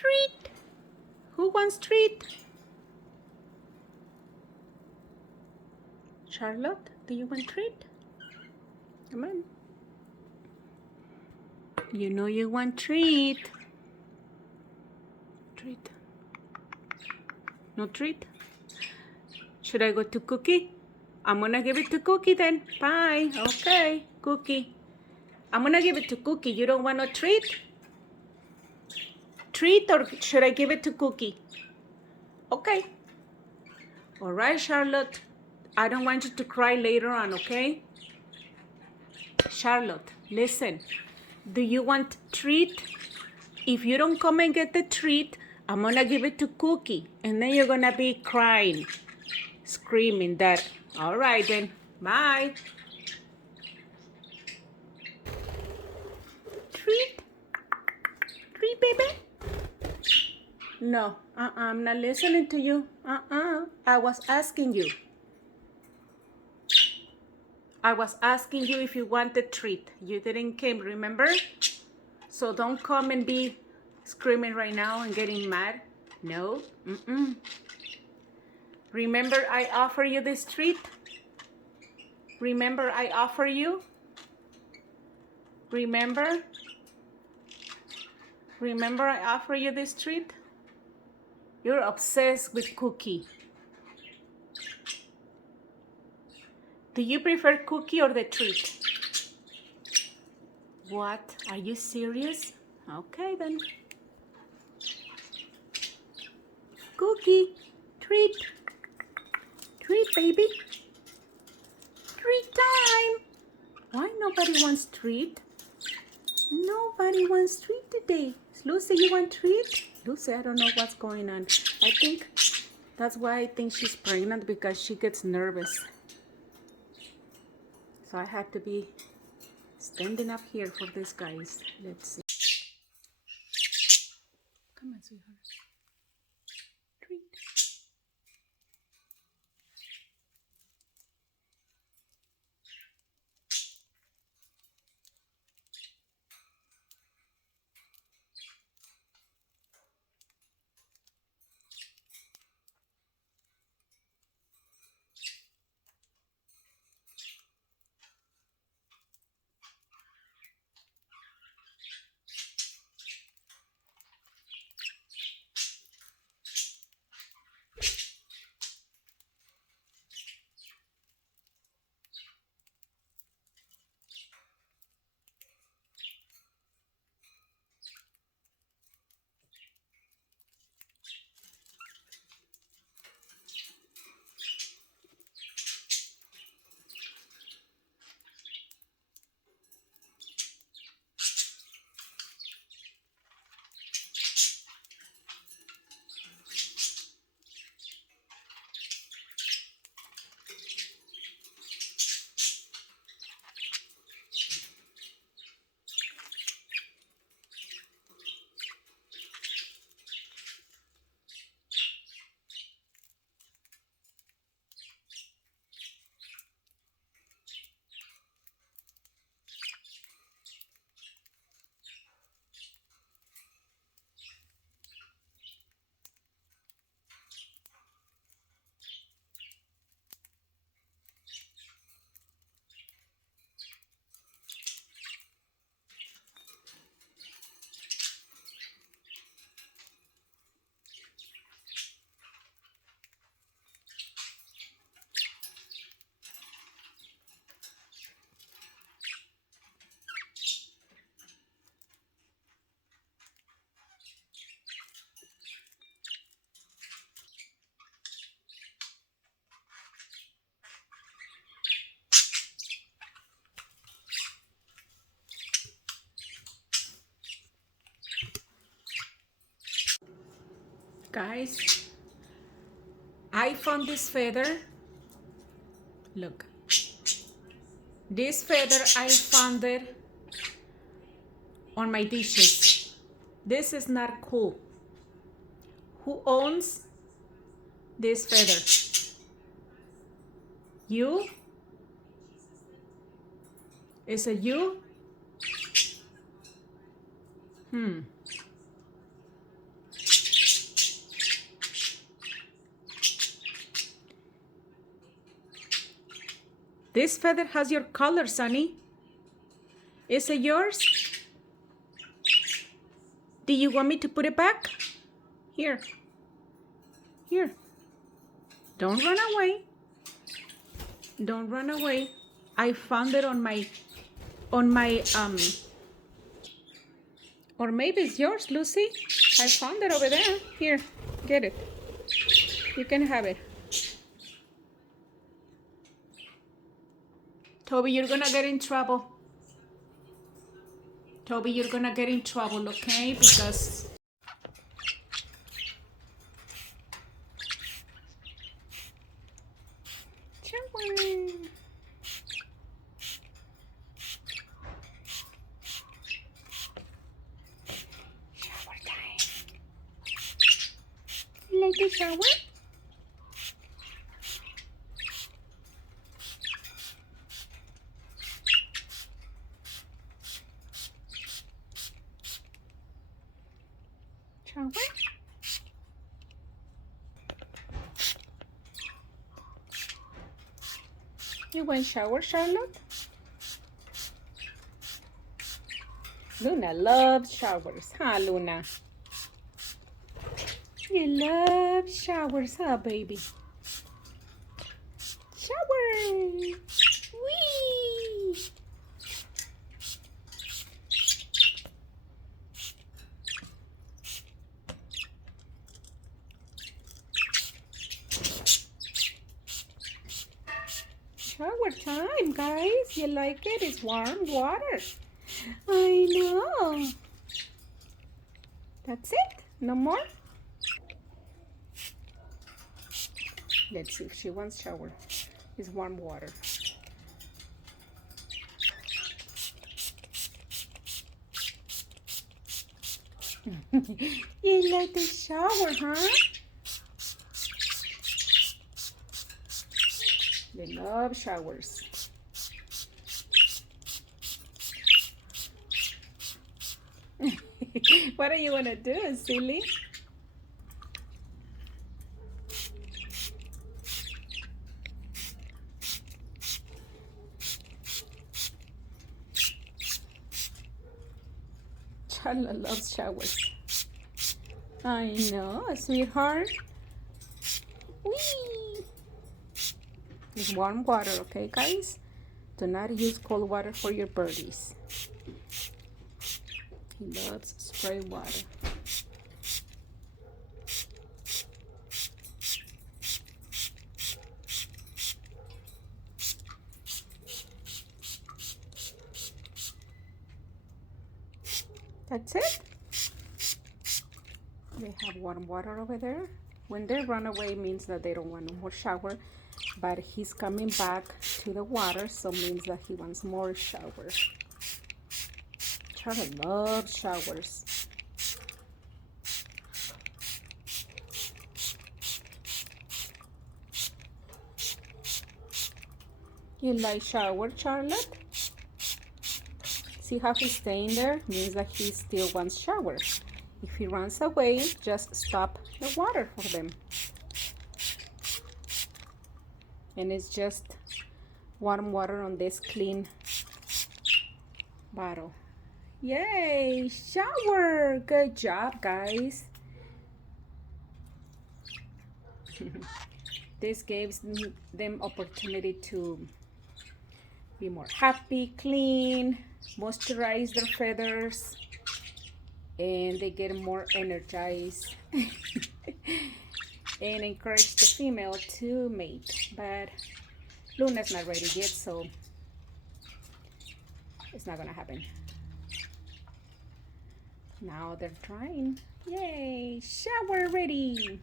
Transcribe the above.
Treat. Who wants treat? Charlotte, do you want treat? Come on. You know you want treat. Treat. No treat? Should I go to Cookie? I'm gonna give it to Cookie then. Bye. Okay, Cookie. I'm gonna give it to Cookie. You don't want no treat? Treat, or should I give it to Cookie? Okay. All right, Charlotte. I don't want you to cry later on, okay? Charlotte, listen. Do you want treat? If you don't come and get the treat, I'm gonna give it to Cookie, and then you're gonna be crying, screaming that. All right then. Bye. Treat? Treat, baby? No, I'm not listening to you. I was asking you. I was asking you if you wanted treat. You didn't come, remember? So don't come and be screaming right now and getting mad. No. Remember I offer you this treat? Remember I offer you? Remember? Remember I offer you this treat? You're obsessed with Cookie. Do you prefer Cookie or the treat? What? Are you serious? Okay then. Cookie, treat. Treat, baby. Treat time. Why nobody wants treat? Nobody wants treat today. Lucy, you want treat? Lucy, I don't know what's going on. I think that's why I think she's pregnant, because she gets nervous. So I have to be standing up here for this, guys. Let's see. Come on, sweetheart. Treat. Guys, I found this feather. Look. This feather, I found it on my dishes. This is not cool. Who owns this feather? You? Is it you? This feather has your color, Sunny. Is it yours? Do you want me to put it back? Here. Here. Don't run away. Don't run away. I found it on my, or maybe it's yours, Lucy. I found it over there. Here, get it. You can have it. Toby, you're gonna get in trouble. Toby, you're gonna get in trouble, okay? Because shower time. You like the shower? Shower? You want shower, Charlotte? Luna loves showers, huh, Luna? You love showers, huh, baby? Shower! Whee! Shower time, guys. You like it? It's warm water. I know. That's it? No more? Let's see if she wants shower. It's warm water. You like the shower, huh? They love showers. What are you gonna do, silly? Charlotte loves showers. I know, sweetheart. Whee! It's warm water, okay, guys? Do not use cold water for your birdies. He loves spray water. That's it. They have warm water over there. When they run away, means that they don't want no more shower, but he's coming back to the water, so means that he wants more shower. Charlie loves showers. You like shower, Charlotte? See how he's staying there? Means that he still wants shower. If he runs away, just stop the water for them. And it's just warm water on this clean bottle. Yay, shower! Good job, guys. This gives them opportunity to be more happy, clean, moisturize their feathers, and they get more energized and encourage the female to mate. But Luna's not ready yet, so it's not gonna happen. Now they're trying. Yay, shower ready.